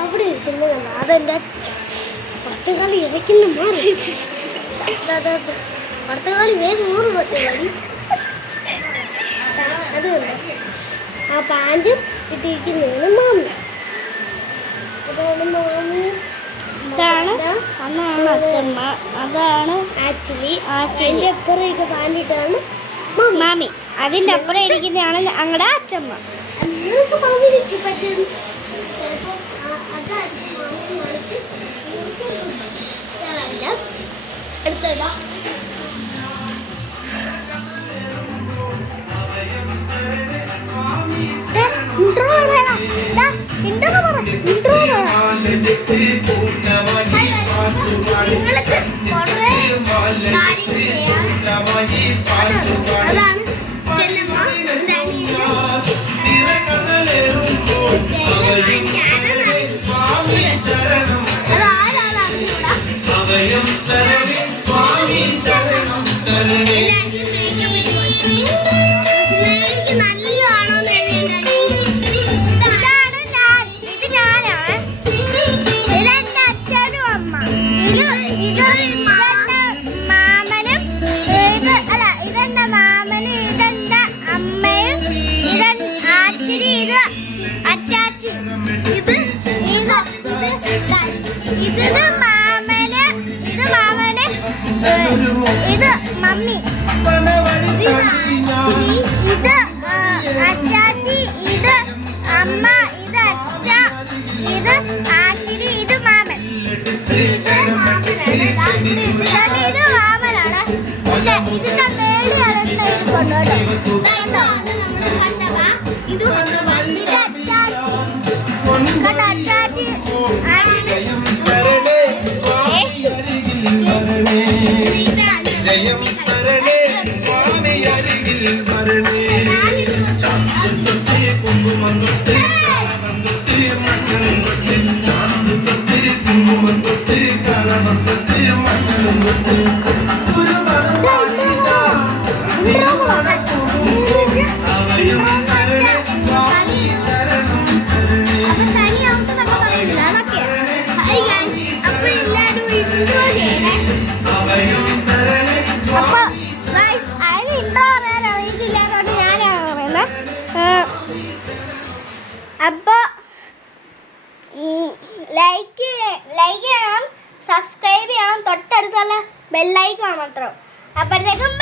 അവിടെ ഇരിക്കുന്നത് അതെൻ്റെ പത്തുകാലി ഇറയ്ക്കുന്ന മാറി പത്തുകാലി വേഗം 100 പത്തുകാലി അതുകൊണ്ട് ആ പാൻറ്റും ഇട്ടിരിക്കുന്നതാണ് മാമി. അതാണ് മാമി. ഇതാണ് അന്നാണ് അച്ഛമ്മ. അതാണ് ആക്ച്വലി അതിൻ്റെ അപ്പുറമൊക്കെ പാൻറ്റിട്ടാണ് മാമി. അതിൻ്റെ അപ്പുറം ഇരിക്കുന്നതാണ് ഞങ്ങളുടെ അച്ഛമ്മ. അടുത്തതാ അതാണ് ഇത് മമ്മി, ഇത് അച്ചാച്ചി, ഇത് അമ്മ, ഇത് അച്ഛ, ഇത് ആച്ചിരി, ഇത് മാമൻ. ഇത് മാമനാണ്. ഇതിന്റെ മേളിയാണ് കൊണ്ടോട്ടോ. ഇത് അച്ചാച്ചി ജയം തരണേ സ്വാമി അരികിൽ വരണേ. ചാന്തൊട്ട് കുങ്കുമന്തൊട്ട് കളമന്തൊട്ട് മഞ്ഞളും തൊട്ട് ചാന്തൊട്ട് കുങ്കുമന്തൊട്ട് കളമന്തൊട്ട് മഞ്ഞളും തൊട്ട് ഒരു മനം പാടിതാ അവയും തരണേ സ്വാമി ശരണം തരണേ. അപ്പോൾ ലൈക്ക് ചെയ്യണം, സബ്സ്ക്രൈബ് ചെയ്യണം, തൊട്ടടുത്തുള്ള ബെല്ലൈക്കൺ മാത്രം. അപ്പോഴത്തേക്കും